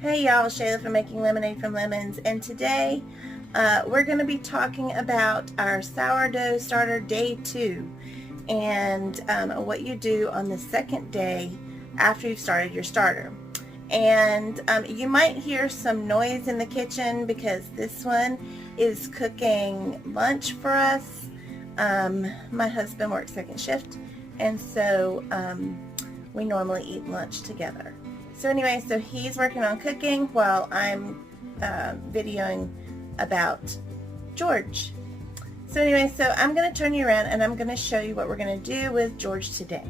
Hey y'all, Shayla from Making Lemonade from Lemons, and today we're going to be talking about our sourdough starter day 2 and what you do on the second day after you've started your starter. And you might hear some noise in the kitchen because this one is cooking lunch for us. My husband works second shift, and so we normally eat lunch together. So anyway, so he's working on cooking while I'm videoing about George. So anyway, so I'm going to turn you around and I'm going to show you what we're going to do with George today.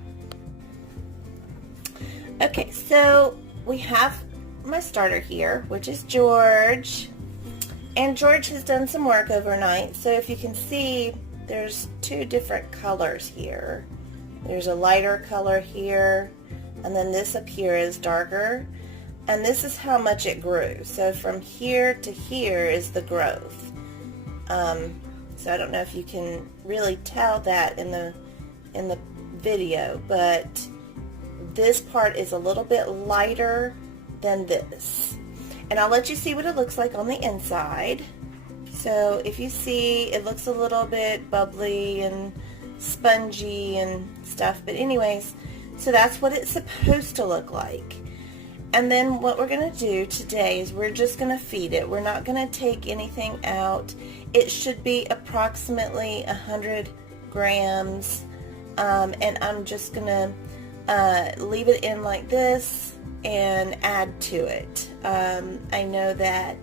Okay, so we have my starter here, which is George. And George has done some work overnight. So if you can see, there's two different colors here. There's a lighter color here, and then this up here is darker, and this is how much it grew. So from here to here is the growth. So I don't know if you can really tell that in the video, but this part is a little bit lighter than this. And I'll let you see what it looks like on the inside. So if you see, it looks a little bit bubbly and spongy and stuff, but anyways, so that's what it's supposed to look like. And then what we're going to do today is we're just going to feed it. We're not going to take anything out. It should be approximately 100 grams, and I'm just going to leave it in like this and add to it. I know that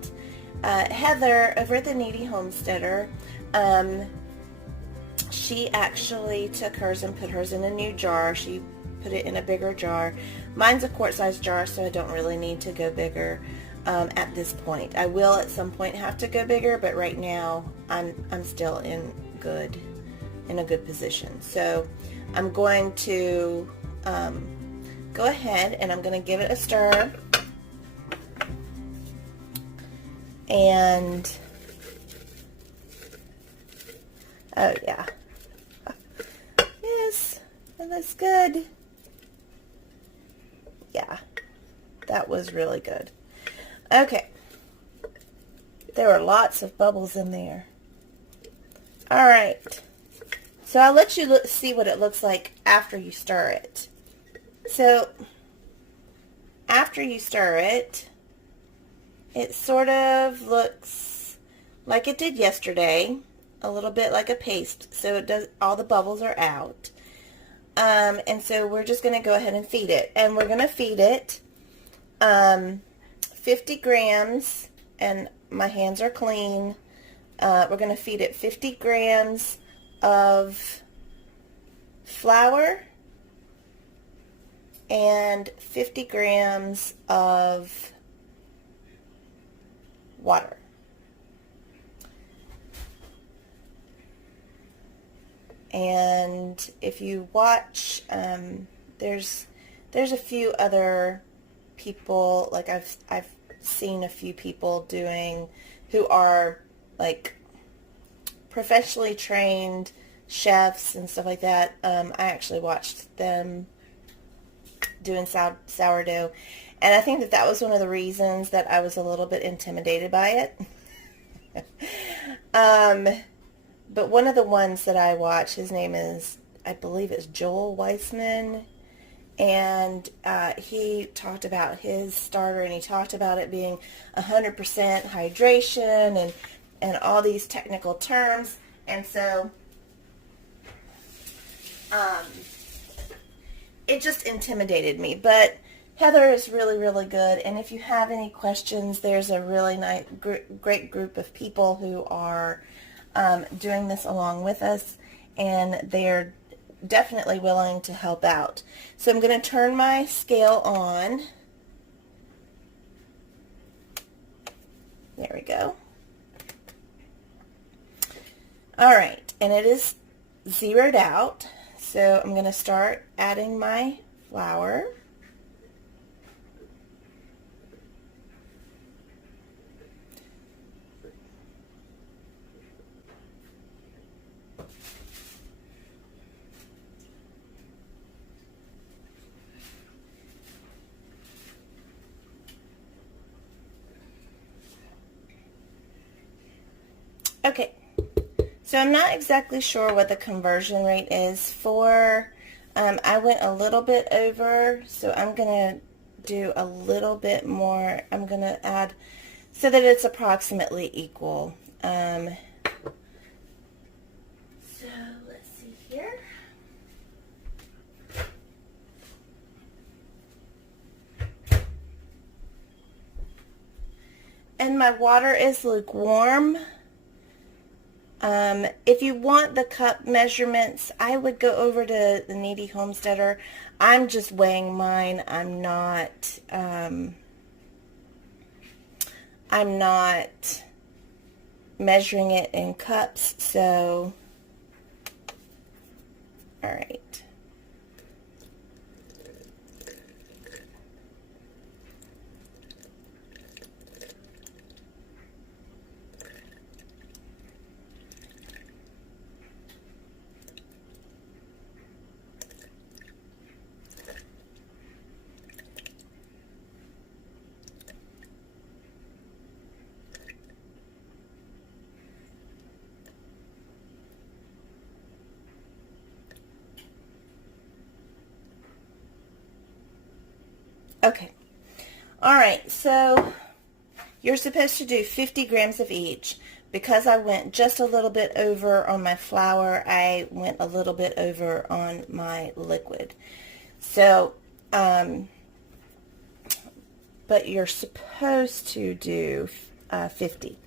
Heather over at the Kneady Homesteader, she actually took hers and put hers in a new jar. She put it in a bigger jar. Mine's a quart-sized jar, so I don't really need to go bigger at this point. I will at some point have to go bigger, but right now I'm still in a good position. So I'm going to go ahead and I'm going to give it a stir. And oh yeah, yes, that looks good. Yeah, that was really good. Okay, there were lots of bubbles in there. All right, so I'll let you see what it looks like after you stir it. So after you stir it, it sort of looks like it did yesterday, a little bit like a paste. So it does, all the bubbles are out. And so we're just going to go ahead and feed it. And we're going to feed it 50 grams, and my hands are clean. We're going to feed it 50 grams of flour and 50 grams of water. And if you watch, there's a few other people, like I've seen a few people doing, who are like professionally trained chefs and stuff like that. I actually watched them doing sourdough, and I think that was one of the reasons that I was a little bit intimidated by it. But one of the ones that I watch, his name is, I believe it's Joel Weissman, and he talked about his starter, and he talked about it being 100% hydration and all these technical terms, and so it just intimidated me. But Heather is really, really good, and if you have any questions, there's a really nice, great group of people who are doing this along with us, and they're definitely willing to help out. So I'm going to turn my scale on. There we go. All right, and it is zeroed out, so I'm going to start adding my flour. Okay, so I'm not exactly sure what the conversion rate is for, I went a little bit over, so I'm going to do a little bit more. I'm going to add so that it's approximately equal. So let's see here. And my water is lukewarm. If you want the cup measurements, I would go over to the Kneady Homesteader. I'm just weighing mine. I'm not measuring it in cups, so all right. Okay. All right, so you're supposed to do 50 grams of each. Because I went just a little bit over on my flour, I went a little bit over on my liquid. So, but you're supposed to do 50.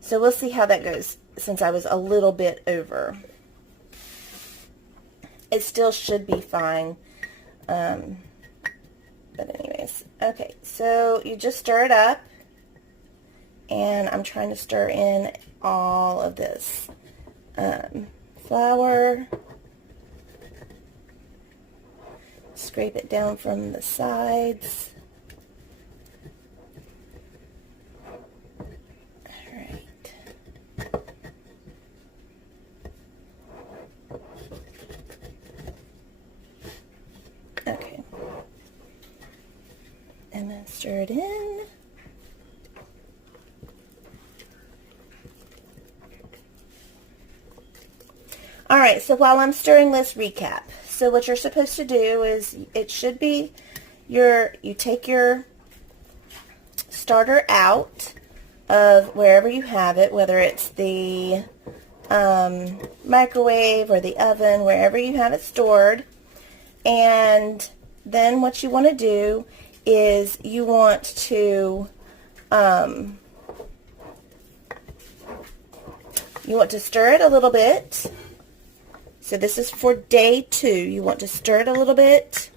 So we'll see how that goes since I was a little bit over. It still should be fine. But anyways, okay, so you just stir it up, and I'm trying to stir in all of this flour, scrape it down from the sides. All right. Okay. And then stir it in. All right, so while I'm stirring, let's recap. So what you're supposed to do is, it should be you take your starter out of wherever you have it, whether it's the microwave or the oven, wherever you have it stored. And then what you want to do is you want to stir it a little bit. So this is for day 2. You want to stir it a little bit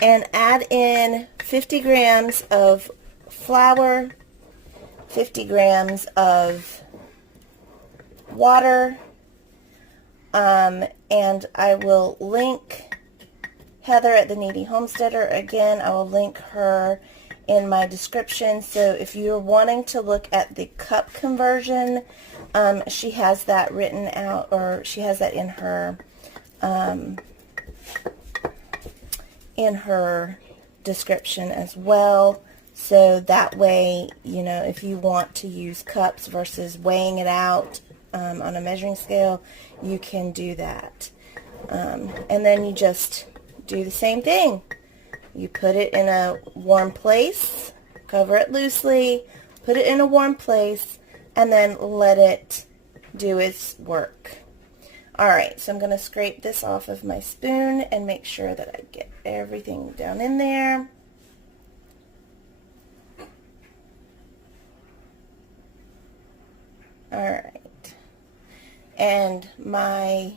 and add in 50 grams of flour, 50 grams of water, and I will link Heather at the Kneady Homesteader. Again, I will link her in my description. So if you're wanting to look at the cup conversion, she has that written out, or she has that in her description as well. So that way, you know, if you want to use cups versus weighing it out on a measuring scale, you can do that. And then you just do the same thing. You put it in a warm place, cover it loosely, put it in a warm place, and then let it do its work. Alright, so I'm going to scrape this off of my spoon and make sure that I get everything down in there. Alright, and my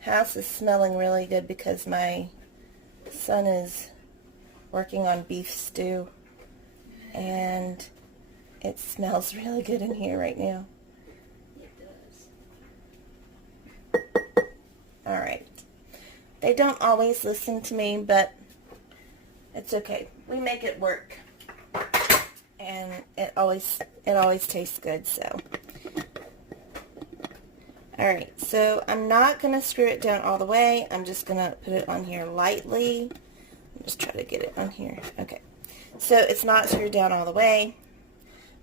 house is smelling really good because my son is working on beef stew, and it smells really good in here right now. It does. Alright. They don't always listen to me, but it's okay. We make it work. And it always tastes good, so. Alright, so I'm not going to screw it down all the way. I'm just going to put it on here lightly. Just try to get it on here. Okay. So it's not screwed down all the way.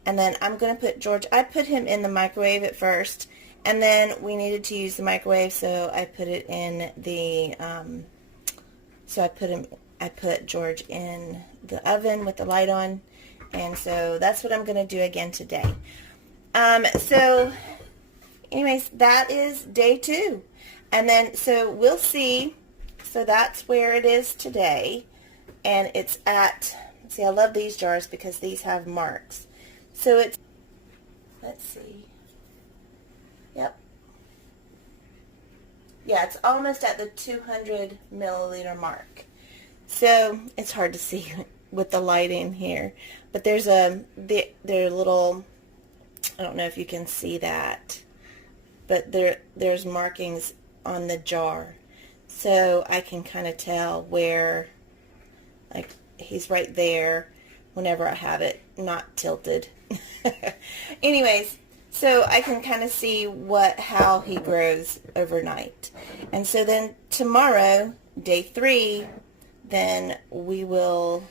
And then I'm going to put George, I put him in the microwave at first, and then we needed to use the microwave, so I put it in the, I put George in the oven with the light on, and so that's what I'm going to do again today. So anyways, that is day 2. And then, so we'll see, so that's where it is today, and it's at, see, I love these jars because these have marks. So it's, let's see, yep, yeah, it's almost at the 200 milliliter mark. So it's hard to see with the light in here, but there's their little, I don't know if you can see that, but there's markings on the jar, so I can kind of tell where, like, he's right there whenever I have it not tilted. Anyways, so I can kind of see how he grows overnight. And so then tomorrow, day 3, then we will,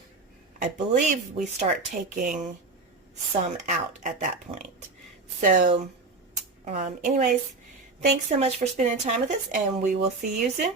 I believe we start taking some out at that point. So anyways, thanks so much for spending time with us, and we will see you soon.